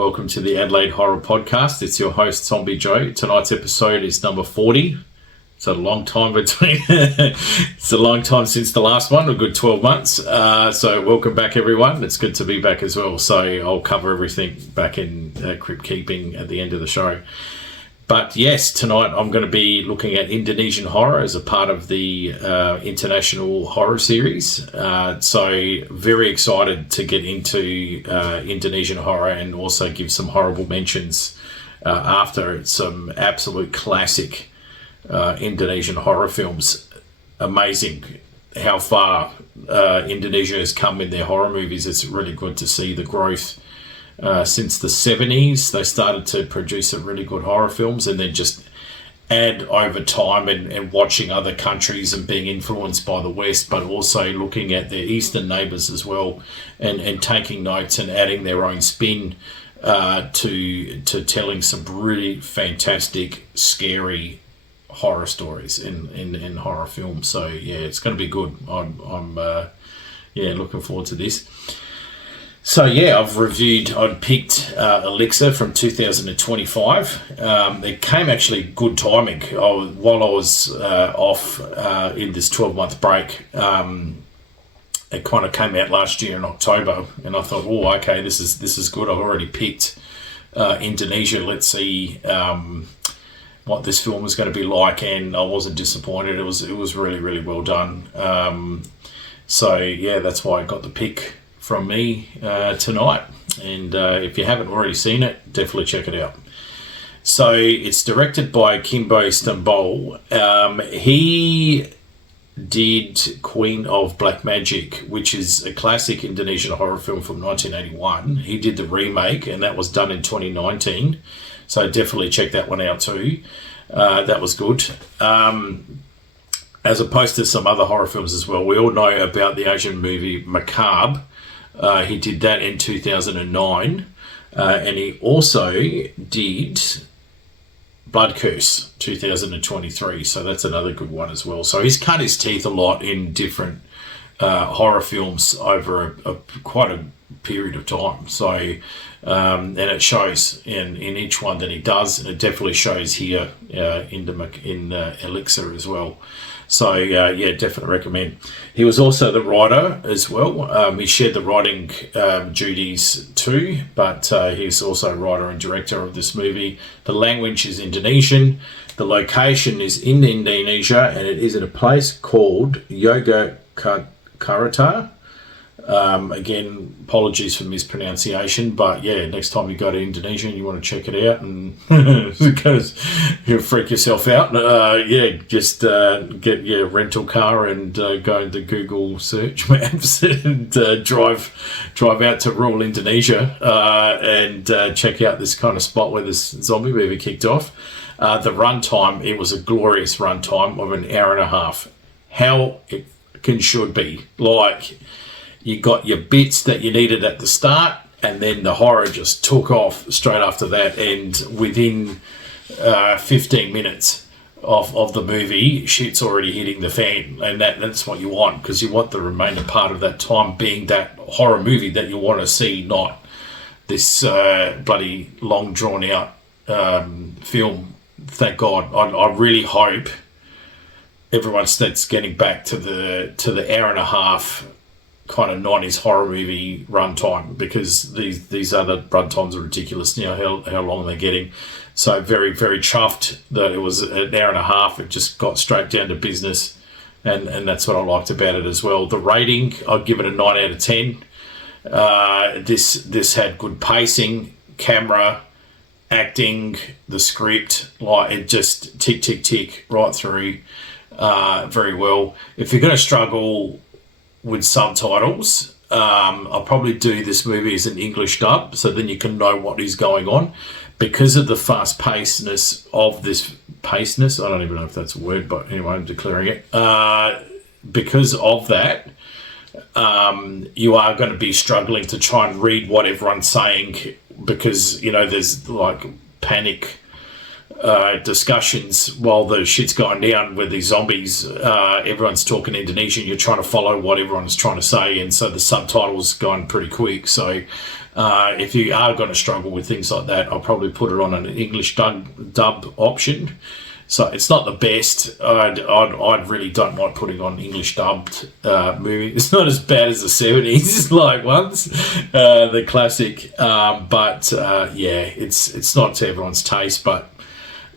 welcome to the Adelaide Horror Podcast. It's your host, Zombie Joe. Tonight's episode is number 40. It's a long time it's a long time since the last one, a good 12 months. So welcome back, everyone. It's good to be back as well. So I'll cover everything back in crypt keeping at the end of the show. But yes, tonight I'm going to be looking at Indonesian Horror as a part of the International Horror series. So very excited to get into Indonesian Horror and also give some horrible mentions after. It's some absolute classic Indonesian horror films. Amazing how far Indonesia has come in their horror movies. It's really good to see the growth. Since the 70s, they started to produce some really good horror films and then just add over time and watching other countries and being influenced by the West, but also looking at their eastern neighbours as well and taking notes and adding their own spin to telling some really fantastic, scary horror stories in horror films. So, yeah, it's going to be good. I'm looking forward to this. So yeah, I'd picked Elixar from 2025. It came actually good timing. While I was off in this 12-month break, it kind of came out last year in October, and I thought, oh, okay, this is good. I've already picked Indonesia. Let's see what this film is going to be like, and I wasn't disappointed. It was really, really well done. So yeah, that's why I got the pick from me tonight, and if you haven't already seen it, definitely check it out. So it's directed by Kimo Stamboel. He did Queen of Black Magic, which is a classic Indonesian horror film from 1981. He did the remake, and that was done in 2019, so definitely check that one out too. That was good. As opposed to some other horror films as well. We all know about the Asian movie Macabre. He did that in 2009, and he also did Blood Curse 2023, so that's another good one as well. So he's cut his teeth a lot in different horror films over quite a period of time. So and it shows in each one that he does, and it definitely shows here in Elixar as well. So, definitely recommend. He was also the writer as well. He shared the writing duties too, but he's also writer and director of this movie. The language is Indonesian. The location is in Indonesia, and it is in a place called Yogyakarta. Again, apologies for mispronunciation, but yeah, next time you go to Indonesia and you want to check it out and because you'll freak yourself out, just get your rental car and go into Google search maps and drive out to rural Indonesia and check out this kind of spot where this zombie movie kicked off. The runtime, it was a glorious runtime of an hour and a half. How it should be. Like, you got your bits that you needed at the start, and then the horror just took off straight after that. And within 15 minutes of the movie, shit's already hitting the fan. And that's what you want, because you want the remainder part of that time being that horror movie that you want to see, not this bloody long drawn out film. Thank God. I really hope everyone starts getting back to the hour and a half kind of 90s horror movie runtime, because these other runtimes are ridiculous. You know how long they're getting. So very, very chuffed that it was an hour and a half. It just got straight down to business, and that's what I liked about it as well. The rating, I'd give it a 9 out of 10. This had good pacing, camera, acting, the script, like it just tick right through very well. If you're going to struggle with subtitles, I'll probably do this movie as an English dub, so then you can know what is going on. Because of the fast-pacedness of this I don't even know if that's a word, but anyway, I'm declaring it. Because of that, you are going to be struggling to try and read what everyone's saying, because, you know, there's like panic discussions while the shit's going down with these zombies. Everyone's talking Indonesian. You're trying to follow what everyone's trying to say, and so the subtitles going pretty quick. So If you are going to struggle with things like that, I'll probably put it on an English dub option. So it's not the best. I really don't like putting on English dubbed movie. It's not as bad as the 70s like ones, the classic. It's not to everyone's taste. But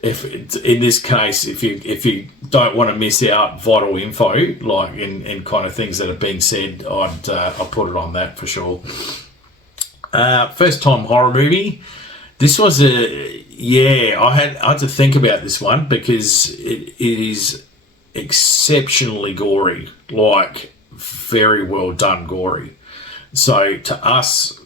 in this case, if you don't want to miss out vital info, like in kind of things that are being said, I'll put it on that for sure. First time horror movie. This was I had to think about this one because it is exceptionally gory, like very well done gory. So to us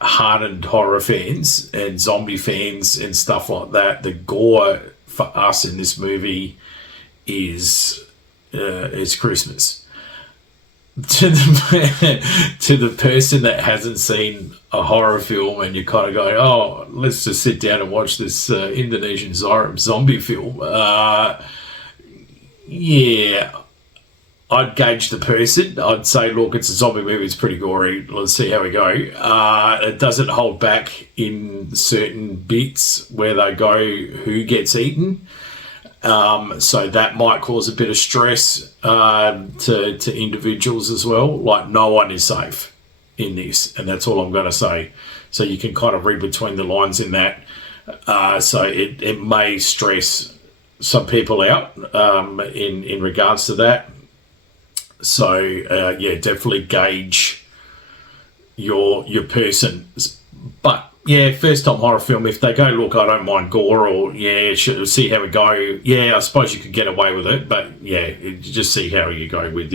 hardened horror fans and zombie fans and stuff like that, the gore for us in this movie is Christmas. To the person that hasn't seen a horror film and you kind of go, oh, let's just sit down and watch this Indonesian zombie film. I'd gauge the person. I'd say, look, it's a zombie movie. It's pretty gory. Let's see how we go. It doesn't hold back in certain bits where they go who gets eaten. So that might cause a bit of stress to individuals as well. Like, no one is safe in this, and that's all I'm going to say. So you can kind of read between the lines in that. So it may stress some people out in regards to that. So definitely gauge your person. But yeah, first time horror film, if they go, look, I don't mind gore, or see how we go. Yeah, I suppose you could get away with it, but just see how you go with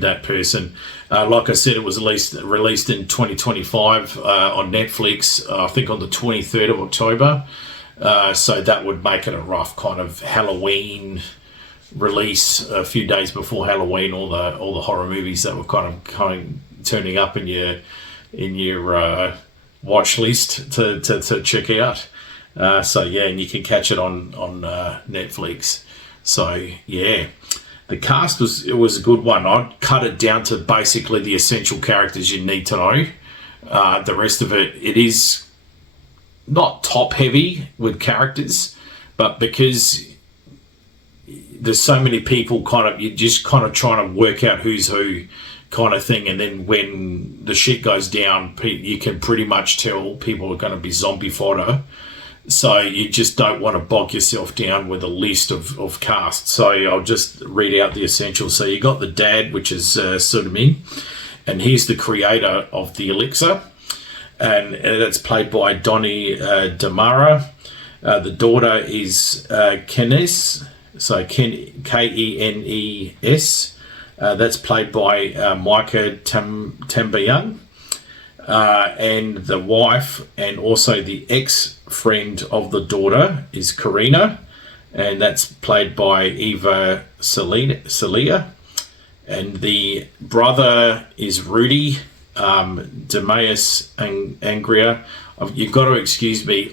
that person. Like I said, it was released in 2025 on Netflix, I think on the 23rd of October. So that would make it a rough kind of Halloween release, a few days before Halloween. All the horror movies that were kind of turning up in your watch list to check out. And you can catch it on Netflix. So yeah, the cast was a good one. I'd cut it down to basically the essential characters you need to know. The rest of it is not top heavy with characters, but because there's so many people, you're just kind of trying to work out who's who kind of thing. And then when the shit goes down, you can pretty much tell people are going to be zombie fodder. So you just don't want to bog yourself down with a list of cast. So I'll just read out the essentials. So you got the dad, which is Sudamin, and he's the creator of the Elixar. And that's played by Donnie Damara. The daughter is Kenes, so Kenes. That's played by Micah Tambayang. And the wife and also the ex-friend of the daughter is Karina, and that's played by Eva Celia. And the brother is Rudy Demeas Angria. You've got to excuse me,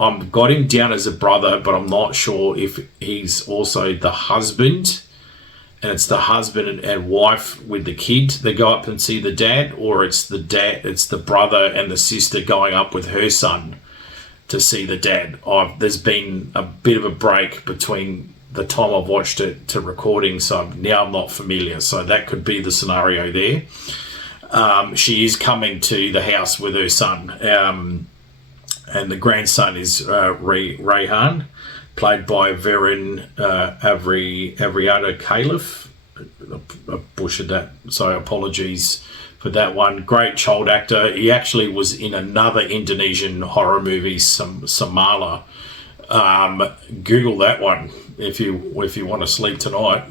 I've got him down as a brother, but I'm not sure if he's also the husband. And it's the husband and wife with the kid that go up and see the dad, or it's the brother and the sister going up with her son to see the dad. There's been a bit of a break between the time I've watched it to recording, so now I'm not familiar. So that could be the scenario there. She is coming to the house with her son, and the grandson is Rayhan, played by Verin Avriada Caliph. I butchered that, so apologies for that one. Great child actor. He actually was in another Indonesian horror movie, Samala. Google that one if you want to sleep tonight.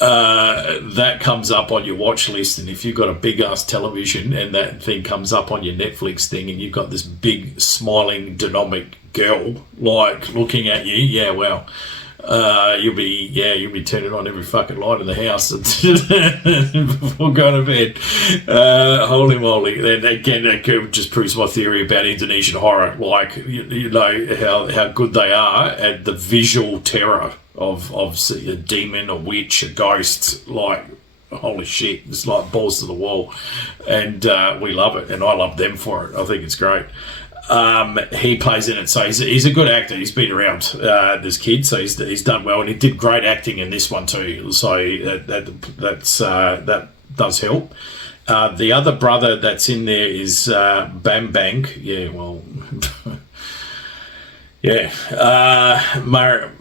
That comes up on your watch list, and if you've got a big ass television and that thing comes up on your Netflix thing and you've got this big smiling dynamic girl like looking at you, you'll be turning on every fucking light in the house before going to bed. Holy moly. And again, that just proves my theory about Indonesian horror, like you know how good they are at the visual terror of a demon, a witch, a ghost. Like, holy shit, it's like balls to the wall, and we love it, and I love them for it. I think it's great. He plays in it, so he's a good actor. He's been around, this kid, so he's done well, and he did great acting in this one too. So that does help. The other brother that's in there is Bam Bang. Yeah, well, yeah.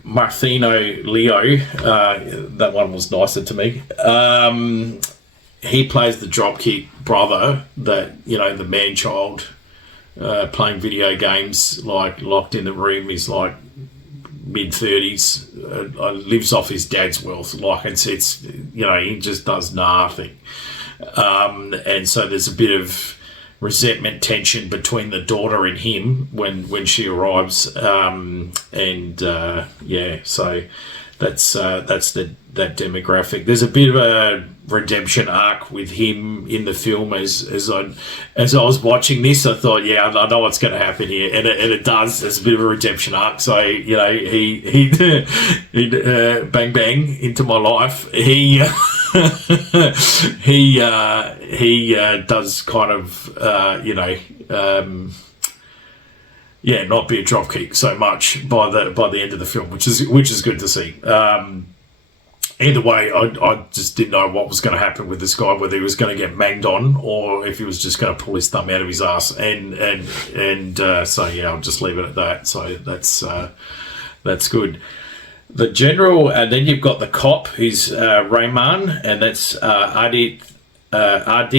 Martino Leo. That one was nicer to me. He plays the dropkick brother, that the man child. Playing video games, like locked in the room. He's like mid-30s, lives off his dad's wealth. Like it's he just does nothing. And so there's a bit of resentment, tension between the daughter and him when she arrives. So that's that demographic. There's a bit of a redemption arc with him in the film. As I was watching this, I thought, I know what's going to happen here, and it does. There's a bit of a redemption arc. So he bang bang into my life. He does kind of not be a dropkick so much by the end of the film, which is good to see. Either way, I just didn't know what was going to happen with this guy, whether he was going to get manged on or if he was just going to pull his thumb out of his ass. So I'll just leave it at that. So that's good. The general, and then you've got the cop, who's Rahman, and that's Adit. I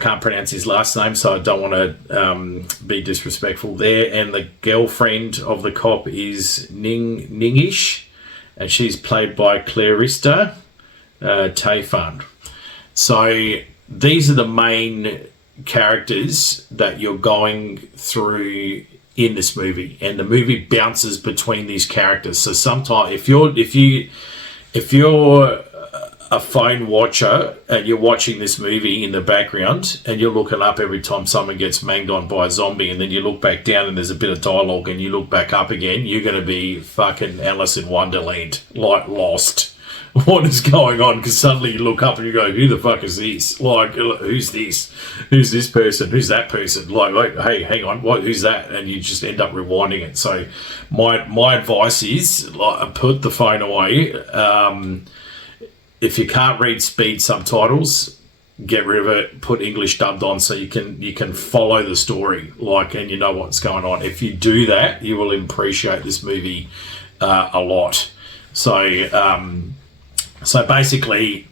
can't pronounce his last name, so I don't want to be disrespectful there. And the girlfriend of the cop is Ningish, and she's played by Clarissa Taifan. So these are the main characters that you're going through in this movie, and the movie bounces between these characters. So sometimes if you're a phone watcher and you're watching this movie in the background and you're looking up every time someone gets manged on by a zombie, and then you look back down and there's a bit of dialogue and you look back up again, you're going to be fucking Alice in Wonderland, like lost. What is going on? Because suddenly you look up and you go, who the fuck is this? Like, who's this? Who's this person? Who's that person? Like hey, hang on, who's that? And you just end up rewinding it. So my advice is, put the phone away. If you can't read speed subtitles, get rid of it. Put English dubbed on so you can follow the story, and you know what's going on. If you do that, you will appreciate this movie a lot. So basically,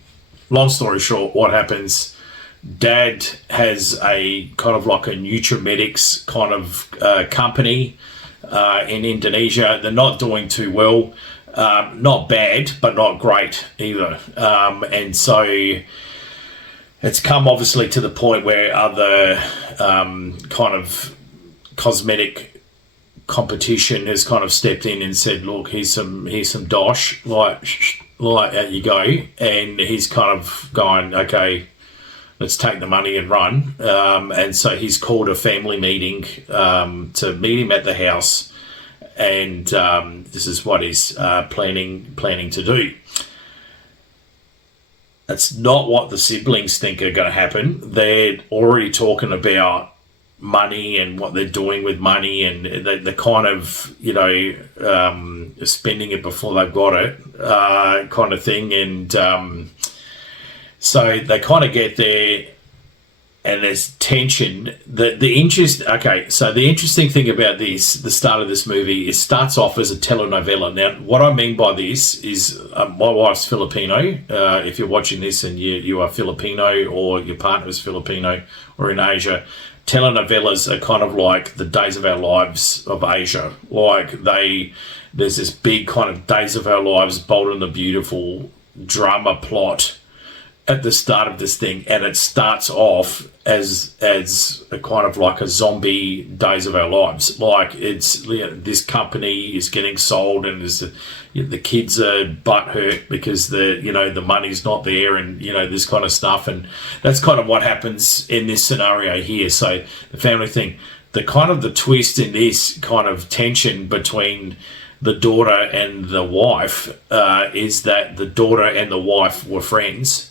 long story short, what happens? Dad has a kind of like a Nutrimedics kind of company in Indonesia. They're not doing too well. Not bad, but not great either. And so it's come obviously to the point where other kind of cosmetic competition has kind of stepped in and said, look, here's some dosh, like out you go. And he's kind of going, okay, let's take the money and run. And so he's called a family meeting to meet him at the house. And this is what he's planning to do. That's not what the siblings think are going to happen. They're already talking about money and what they're doing with money, and they're kind of, spending it before they've got it, kind of thing. And so they kind of get there, and there's tension. The interesting thing about the start of this movie, it starts off as a telenovela. Now, what I mean by this is, my wife's Filipino. If you're watching this and you are Filipino, or your partner is Filipino, or in Asia, telenovelas are kind of like the Days of Our Lives of Asia. There's this big kind of Days of Our Lives, Bold and the Beautiful drama plot at the start of this thing, and it starts off as a kind of like a zombie Days of Our Lives. It's this company is getting sold, and the kids are butthurt because the money's not there, and this kind of stuff. And that's kind of what happens in this scenario here. So the family thing, the twist in this kind of tension between the daughter and the wife is that the daughter and the wife were friends.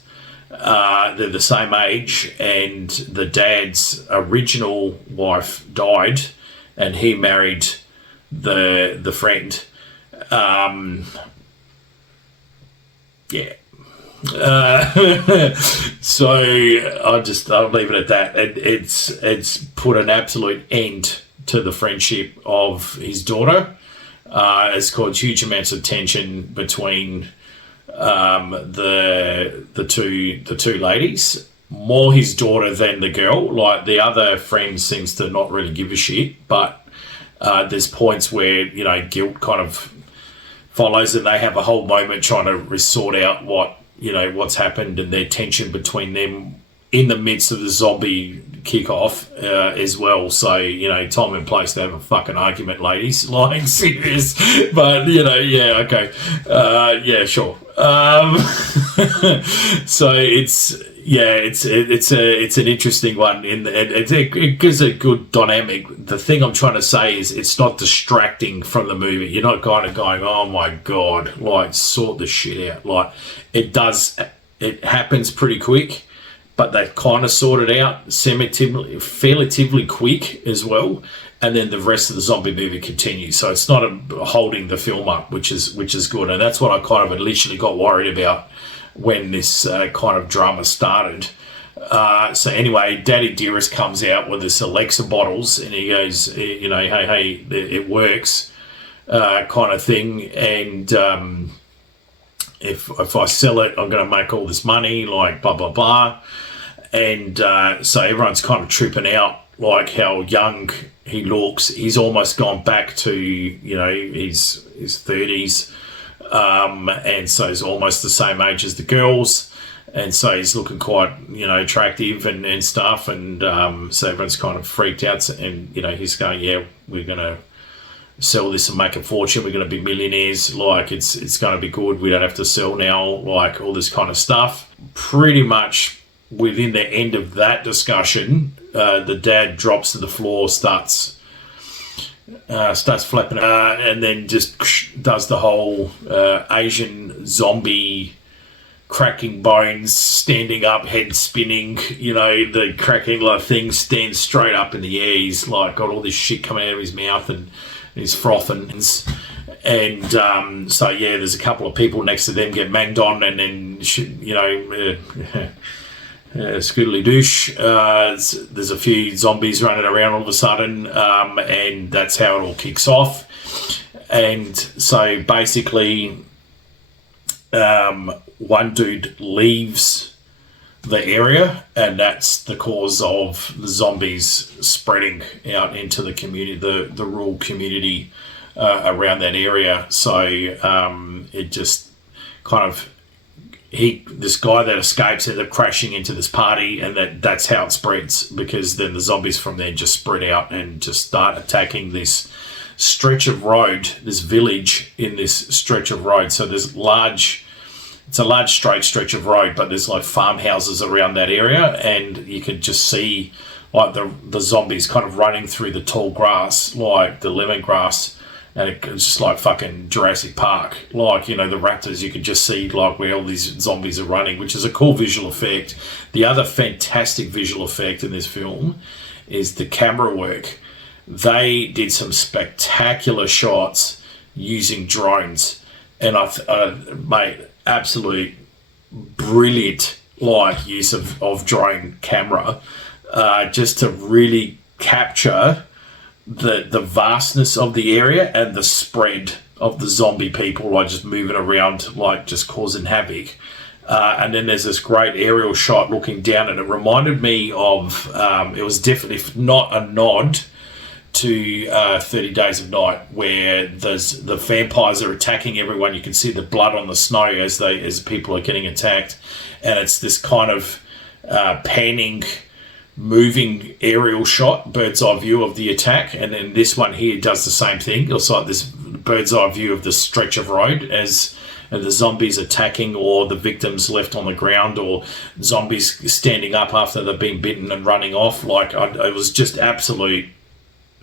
they're the same age, and the dad's original wife died, and he married the friend. Yeah. So I'll leave it at that. It's put an absolute end to the friendship of his daughter. It's caused huge amounts of tension between the two ladies. More his daughter than the girl. Like, the other friend seems to not really give a shit, but there's points where, you know, guilt kind of follows, and they have a whole moment trying to sort out what's happened, and their tension between them in the midst of the zombie kickoff as well. So, you know, time and place to have a fucking argument, ladies. Like, serious. But, you know, yeah, okay. Yeah, sure. So it's an interesting one. It gives a good dynamic. The thing I'm trying to say is it's not distracting from the movie. You're not kind of going, oh my God, like, sort the shit out. Like, it happens pretty quick, but they kind of sort it out fairly quick as well. And then the rest of the zombie movie continues. So it's not holding the film up, which is good. And that's what I kind of initially got worried about when this kind of drama started. So anyway, Daddy Dearest comes out with this Elixar bottles, and he goes, you know, hey, it works, kind of thing. And if I sell it, I'm going to make all this money, like, blah, blah, blah. And so everyone's kind of tripping out, like, how young he looks. He's almost gone back to, you know, his 30s. And so he's almost the same age as the girls. And so he's looking quite, you know, attractive and stuff. And so everyone's kind of freaked out. And, you know, he's going, yeah, we're going to sell this and make a fortune. We're going to be millionaires. Like, it's going to be good. We don't have to sell now, like, all this kind of stuff. Pretty much within the end of that discussion, the dad drops to the floor, starts flapping, and then just does the whole Asian zombie cracking bones, standing up, head spinning, you know, the cracking like thing, stands straight up in the air. He's like got all this shit coming out of his mouth, and he's frothing. And so, yeah, there's a couple of people next to them get banged on, and then, you know, scoodly douche. There's a few zombies running around all of a sudden, and that's how it all kicks off. And so basically, one dude leaves the area, and that's the cause of the zombies spreading out into the community, the rural community around that area. So it just kind of, this guy that escapes ends up crashing into this party, and that's how it spreads, because then the zombies from there just spread out and just start attacking this stretch of road, this village in this stretch of road. So it's a large straight stretch of road, but there's like farmhouses around that area, and you could just see like the zombies kind of running through the tall grass, like the lemongrass. And it's just like fucking Jurassic Park. Like, you know, the raptors, you could just see like where all these zombies are running, which is a cool visual effect. The other fantastic visual effect in this film is the camera work. They did some spectacular shots using drones. And mate, absolute brilliant like use of drone camera just to really capture the vastness of the area and the spread of the zombie people, like just moving around, like just causing havoc. And then there's this great aerial shot looking down, and it reminded me of, it was definitely not a nod to 30 Days of Night, where the vampires are attacking everyone. You can see the blood on the snow as people are getting attacked, and it's this kind of panning, moving aerial shot, bird's eye view of the attack. And then this one here does the same thing. It's like this bird's eye view of the stretch of road as the zombies attacking, or the victims left on the ground, or zombies standing up after they've been bitten and running off. Like, it was just absolute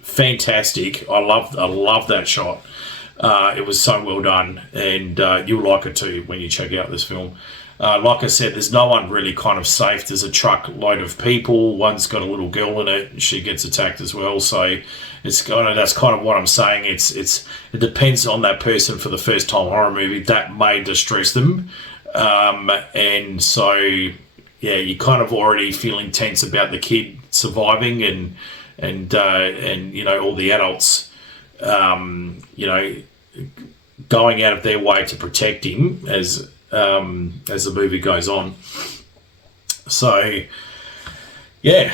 fantastic. I love that shot. It was so well done, and you'll like it too when you check out this film. Like I said, there's no one really kind of safe. There's a truckload of people. One's got a little girl in it. She gets attacked as well. So that's kind of what I'm saying. It depends on that person for the first time horror movie. That may distress them. And so, yeah, you're kind of already feeling tense about the kid surviving and all the adults, going out of their way to protect him as the movie goes on. So, yeah,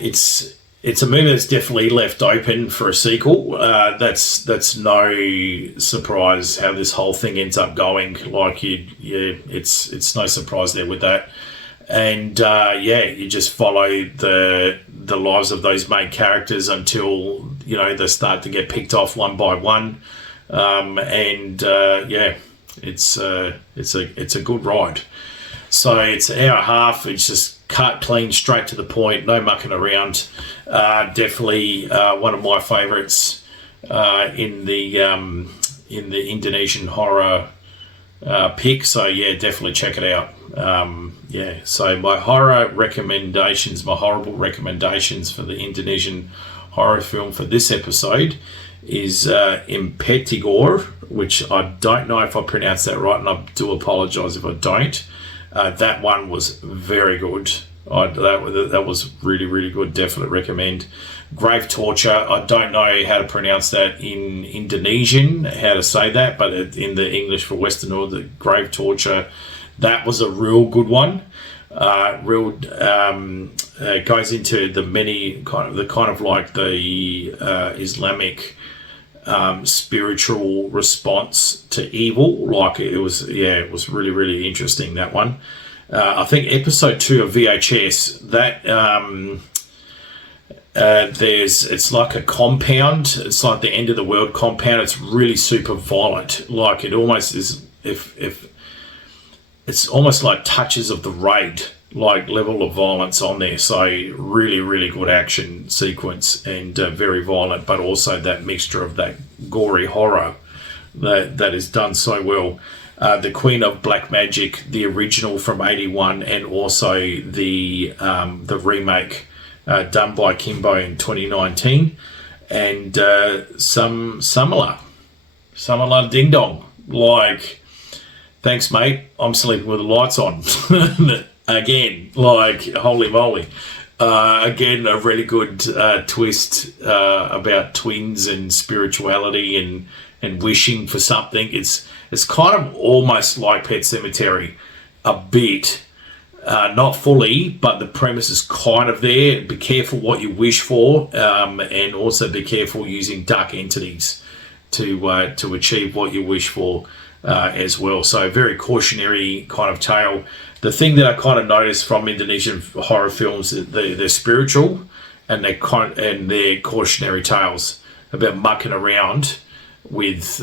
it's a movie that's definitely left open for a sequel. That's no surprise how this whole thing ends up going. It's no surprise there with that. And you just follow the lives of those main characters until they start to get picked off one by one. It's a good ride. So it's an hour and a half. It's just cut clean, straight to the point, no mucking around. Definitely one of my favourites in the Indonesian horror pick. So yeah, definitely check it out. So my horrible recommendations for the Indonesian horror film for this episode is Impetigore, which I don't know if I pronounced that right, and I do apologise if I don't. That one was very good. That was really, really good. Definitely recommend. Grave Torture, I don't know how to pronounce that in Indonesian, how to say that, but in the English for Western or the Grave Torture, that was a real good one. Goes into the many kind of like the Islamic spiritual response to evil. Like it was really, really interesting, that one. I think episode 2 of VHS, that it's like a compound. It's like the end of the world compound. It's really super violent. Like it almost is, if it's almost like touches of the Raid, like level of violence on there. So really, really good action sequence and very violent, but also that mixture of that gory horror that is done so well. The Queen of Black Magic, the original from '81, and also the remake done by Kimo in 2019, and some similar ding dong. Like, thanks, mate. I'm sleeping with the lights on. Again, like, holy moly. Again, a really good twist about twins and spirituality and wishing for something. It's kind of almost like Pet Sematary, a bit. Not fully, but the premise is kind of there. Be careful what you wish for, and also be careful using dark entities to achieve what you wish for as well. So very cautionary kind of tale. The thing that I kind of noticed from Indonesian horror films, they're spiritual and they're cautionary tales about mucking around with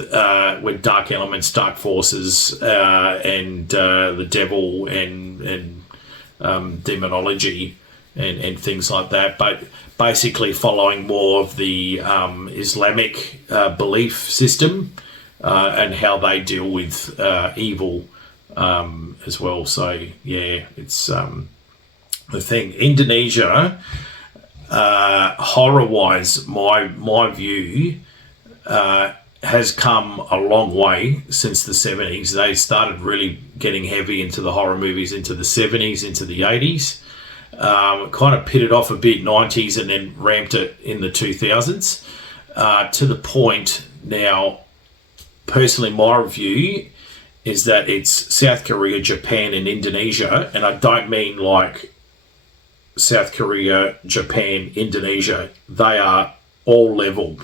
dark elements, dark forces, and the devil and demonology and things like that. But basically following more of the Islamic belief system and how they deal with evil as well. So yeah, it's the thing. Indonesia, horror-wise, my view, has come a long way since the 70s. They started really getting heavy into the horror movies into the 70s, into the 80s. Kind of pitted off a bit 90s and then ramped it in the 2000s to the point now, personally, my view is that it's South Korea, Japan, and Indonesia. And I don't mean like South Korea, Japan, Indonesia. They are all level.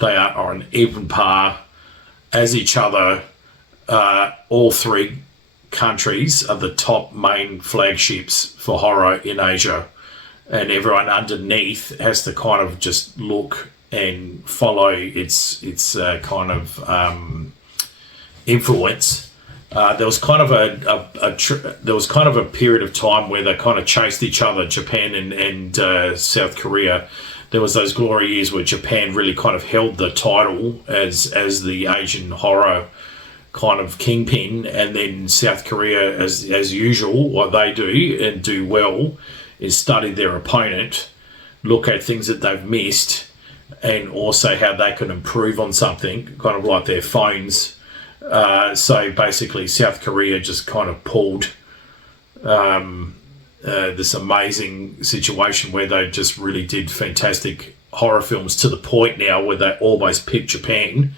They are on even par as each other. All three countries are the top main flagships for horror in Asia. And everyone underneath has to kind of just look and follow its kind of influence. There was kind of a period of time where they kind of chased each other, Japan and South Korea. There was those glory years where Japan really kind of held the title as the Asian horror kind of kingpin, and then South Korea, as usual, what they do and do well is study their opponent, look at things that they've missed, and also how they can improve on something, kind of like their phones. So basically, South Korea just kind of pulled this amazing situation where they just really did fantastic horror films, to the point now where they almost picked Japan.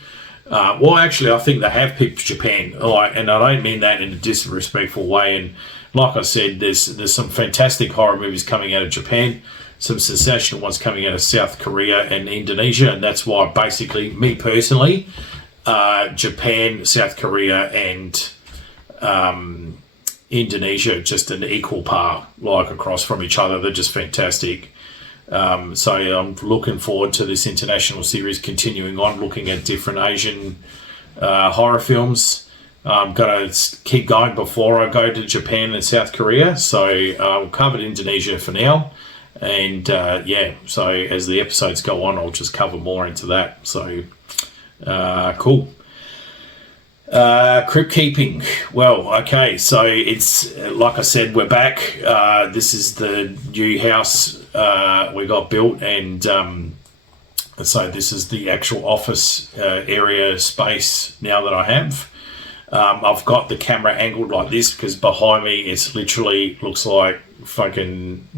Well, actually, I think they have picked Japan, and I don't mean that in a disrespectful way. And like I said, there's some fantastic horror movies coming out of Japan, some sensational ones coming out of South Korea and Indonesia, and that's why basically, me personally, Japan, South Korea, and Indonesia just an equal par, like across from each other. They're just fantastic. So I'm looking forward to this international series continuing on, looking at different Asian horror films. I'm going to keep going before I go to Japan and South Korea. So I'll cover Indonesia for now. And so as the episodes go on, I'll just cover more into that. So cool. Crypt keeping. Well, okay, so it's like I said, we're back. This is the new house we got built, and so this is the actual office area space now that I have. I've got the camera angled like this because behind me it's literally looks like fucking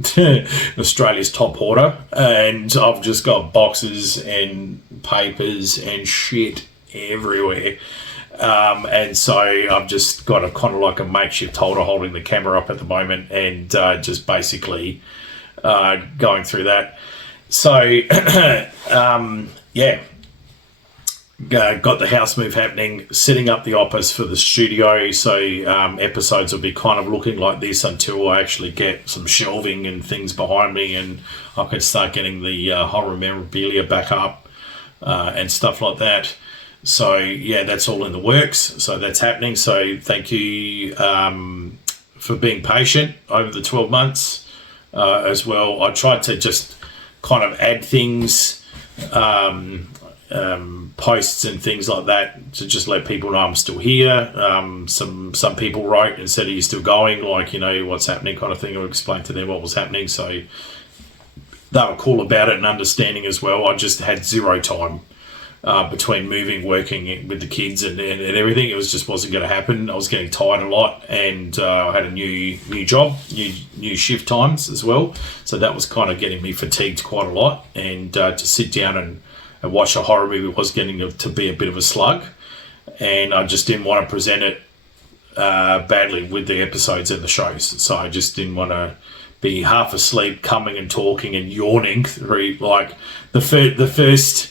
Australia's top hoarder, and I've just got boxes and papers and shit everywhere. And so I've just got a kind of like a makeshift holder holding the camera up at the moment, and just basically going through that. So got the house move happening, setting up the office for the studio. So episodes will be kind of looking like this until I actually get some shelving and things behind me, and I can start getting the horror memorabilia back up and stuff like that. So yeah, that's all in the works. So that's happening. So thank you for being patient over the 12 months as well. I tried to just kind of add things, posts and things like that to just let people know I'm still here. Some people wrote and said, "Are you still going?" Like, what's happening, kind of thing. I explained to them what was happening. So they were cool about it and understanding as well. I just had zero time. Between moving, working with the kids and everything, it just wasn't going to happen. I was getting tired a lot, and I had a new job, new shift times as well. So that was kind of getting me fatigued quite a lot. And to sit down and watch a horror movie was getting to be a bit of a slug. And I just didn't want to present it badly with the episodes and the shows. So I just didn't want to be half asleep, coming and talking and yawning through. Like the first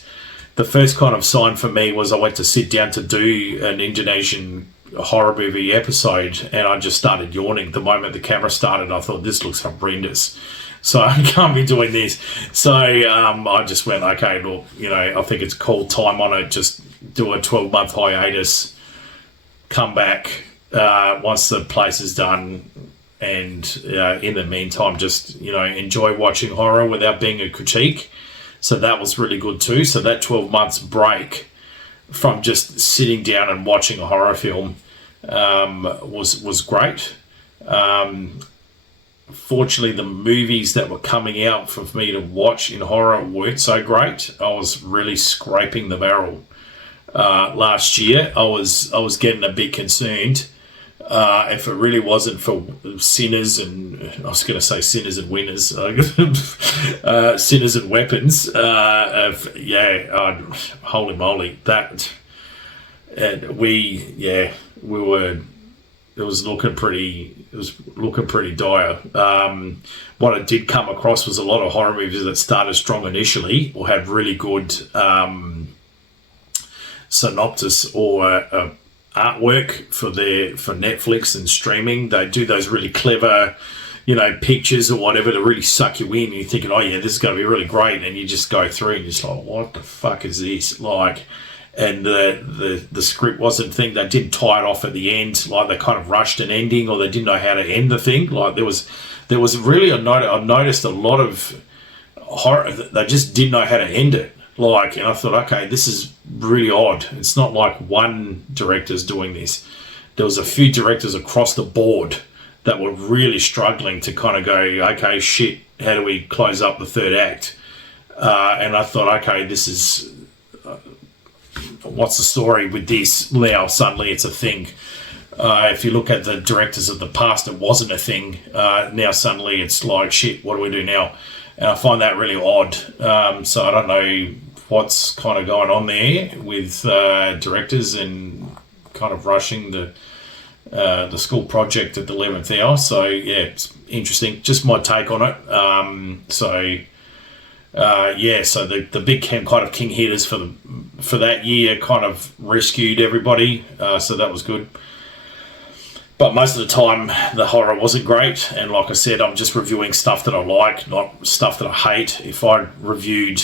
kind of sign for me was I went to sit down to do an Indonesian horror movie episode, and I just started yawning the moment the camera started. I thought, this looks horrendous, so I can't be doing this. So I just went, okay, look, I think it's called time on it. Just do a 12-month hiatus, come back once the place is done, and in the meantime, just enjoy watching horror without being a critique. So that was really good too. So that 12 months break from just sitting down and watching a horror film was great. Fortunately, the movies that were coming out for me to watch in horror weren't so great. I was really scraping the barrel. Last year, I was getting a bit concerned. If it really wasn't for sinners and, I was going to say sinners and winners, sinners and weapons, holy moly, that, it was looking pretty dire. What I did come across was a lot of horror movies that started strong initially or had really good synopsis or artwork for Netflix and streaming. They do those really clever, pictures or whatever to really suck you in. You're thinking, oh yeah, this is going to be really great, and you just go through and you're just like, what the fuck is this? Like, and the script wasn't thing. They didn't tie it off at the end. Like, they kind of rushed an ending, or they didn't know how to end the thing. Like, there was really I noticed a lot of horror. They just didn't know how to end it. Like, and I thought, okay, this is really odd. It's not like one director's doing this. There was a few directors across the board that were really struggling to kind of go, okay, shit, how do we close up the third act? And I thought, okay, this is, what's the story with this? Now suddenly it's a thing. If you look at the directors of the past, it wasn't a thing. Now suddenly it's like, shit, what do we do now? And I find that really odd. So I don't know what's kind of going on there with directors and kind of rushing the school project at the 11th hour. So yeah, it's interesting. Just my take on it. So the big kind of king hitters for that year kind of rescued everybody. So that was good. But most of the time, the horror wasn't great. And like I said, I'm just reviewing stuff that I like, not stuff that I hate. If I reviewed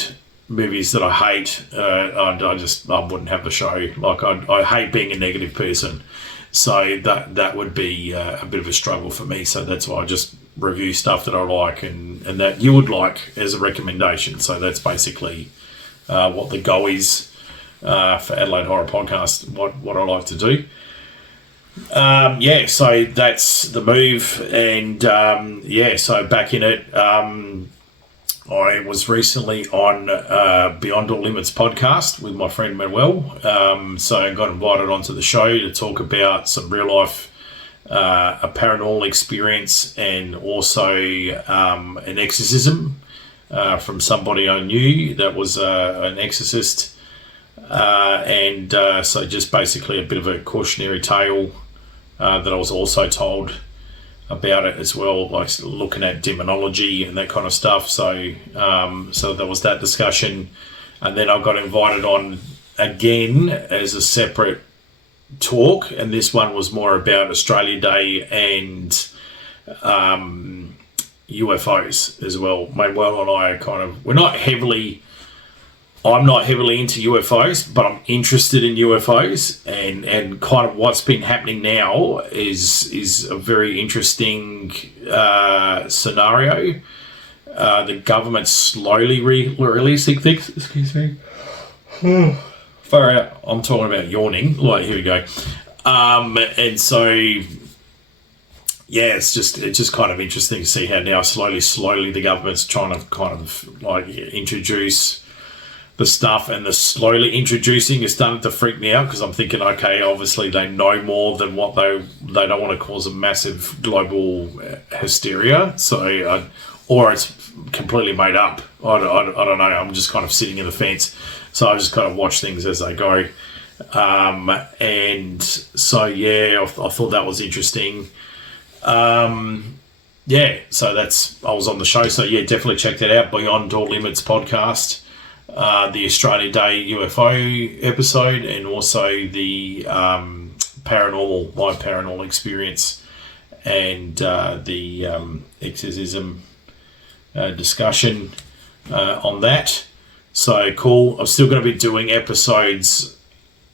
movies that I hate, I wouldn't have the show. Like, I hate being a negative person. So that would be a bit of a struggle for me. So that's why I just review stuff that I like and that you would like as a recommendation. So that's basically what the goal is for Adelaide Horror Podcast, what I like to do. So that's the move, and so back in it. I was recently on Beyond All Limits podcast with my friend Manuel. So I got invited onto the show to talk about some real life a paranormal experience and also an exorcism from somebody I knew that was an exorcist. So just basically a bit of a cautionary tale that I was also told about it as well, like looking at demonology and that kind of stuff. So there was that discussion, and then I got invited on again as a separate talk, and this one was more about Australia Day and UFOs as well. Manuel and I I'm not heavily into UFOs, but I'm interested in UFOs, and kind of what's been happening now is a very interesting scenario. The government's slowly releasing things. Excuse me. Far out. I'm talking about yawning. Like, here we go. And so, yeah, it's just kind of interesting to see how now slowly the government's trying to kind of like introduce the stuff, and the slowly introducing is starting to freak me out because I'm thinking, okay, obviously they know more than what they don't want to cause a massive global hysteria. So, or it's completely made up. I don't know. I'm just kind of sitting in the fence. So I just kind of watch things as they go. And so, yeah, I thought that was interesting. So I was on the show. So, yeah, definitely check that out. Beyond All Limits podcast. The Australia Day UFO episode, and also the my paranormal experience, and the exorcism discussion on that. So cool. I'm still going to be doing episodes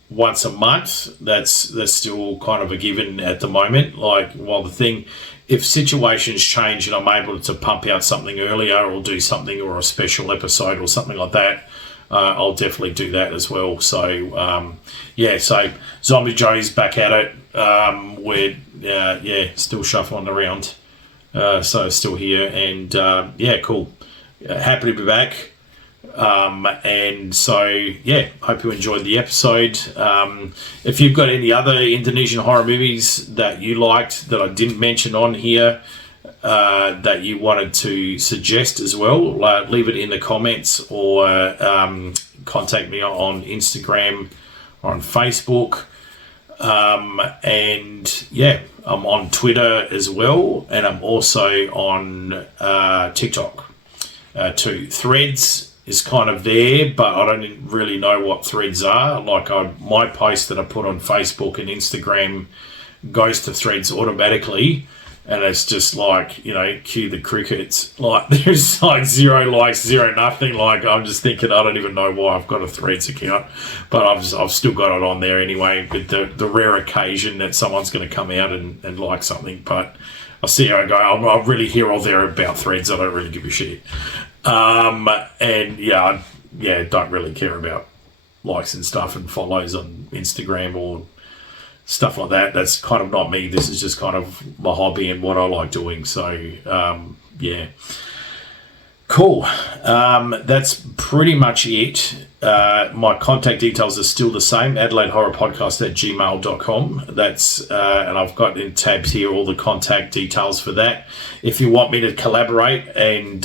once a month. That's still kind of a given at the moment. Like, if situations change and I'm able to pump out something earlier or do something, or a special episode or something like that, I'll definitely do that as well. So, so Zombie Joe's back at it. We're, still shuffling around. So still here, and, cool. Happy to be back. And so, yeah, hope you enjoyed the episode. If you've got any other Indonesian horror movies that you liked that I didn't mention on here, that you wanted to suggest as well, leave it in the comments, or contact me on Instagram or on Facebook. I'm on Twitter as well, and I'm also on TikTok too. Threads is kind of there, but I don't really know what Threads are. Like, my post that I put on Facebook and Instagram goes to Threads automatically, and it's just like, cue the crickets. Like, there's like zero likes, zero nothing. Like, I'm just thinking, I don't even know why I've got a Threads account, but I've still got it on there anyway, with the rare occasion that someone's going to come out and like something. But I'll see how I go. I'm really here or there about Threads. I don't really give a shit. don't really care about likes and stuff and follows on Instagram or stuff like that. That's kind of not me. This is just kind of my hobby and what I like doing. So, yeah. Cool. That's pretty much it. My contact details are still the same, AdelaideHorrorPodcast@gmail.com. That's, and I've got in tabs here all the contact details for that. If you want me to collaborate and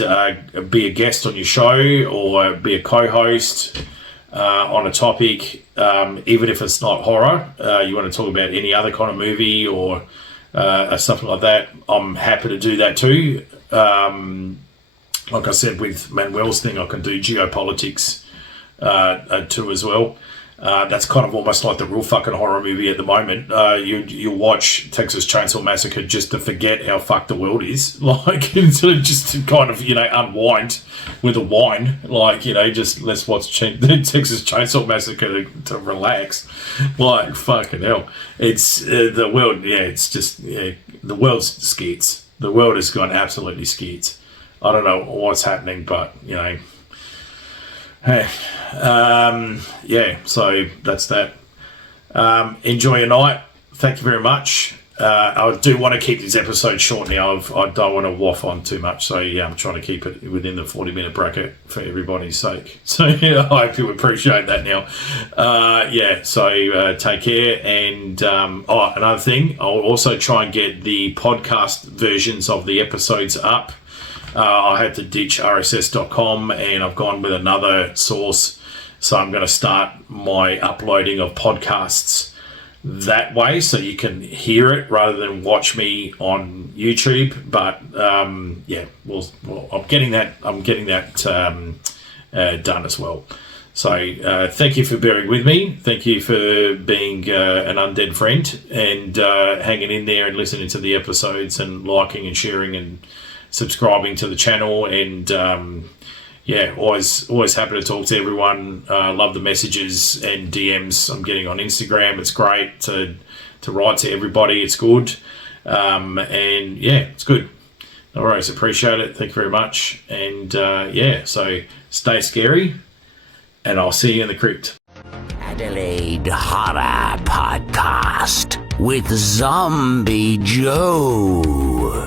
be a guest on your show or be a co-host on a topic, even if it's not horror, you want to talk about any other kind of movie or something like that, I'm happy to do that too. Like I said, with Manuel's thing, I can do geopolitics too as well. That's kind of almost like the real fucking horror movie at the moment. You watch Texas Chainsaw Massacre just to forget how fucked the world is. Like, sort of just to kind of, unwind with a wine. Like, just let's watch the Texas Chainsaw Massacre to relax. Like, fucking hell. It's the world, it's just, the world's skits. The world has gone absolutely skits. I don't know what's happening, but, hey. So that's that. Enjoy your night. Thank you very much. I do want to keep this episode short now. I don't want to waffle on too much. So, I'm trying to keep it within the 40-minute bracket for everybody's sake. So, I hope you appreciate that now. So take care. And, another thing, I'll also try and get the podcast versions of the episodes up. I had to ditch RSS.com and I've gone with another source. So I'm going to start my uploading of podcasts that way so you can hear it rather than watch me on YouTube. But I'm getting that done as well. So thank you for bearing with me. Thank you for being an undead friend and hanging in there and listening to the episodes and liking and sharing and subscribing to the channel, and always happy to talk to everyone. Love the messages and DMs I'm getting on Instagram. It's great to write to everybody. It's good, it's good. No worries, appreciate it. Thank you very much, and so stay scary, and I'll see you in the crypt. Adelaide Horror Podcast with Zombie Joe.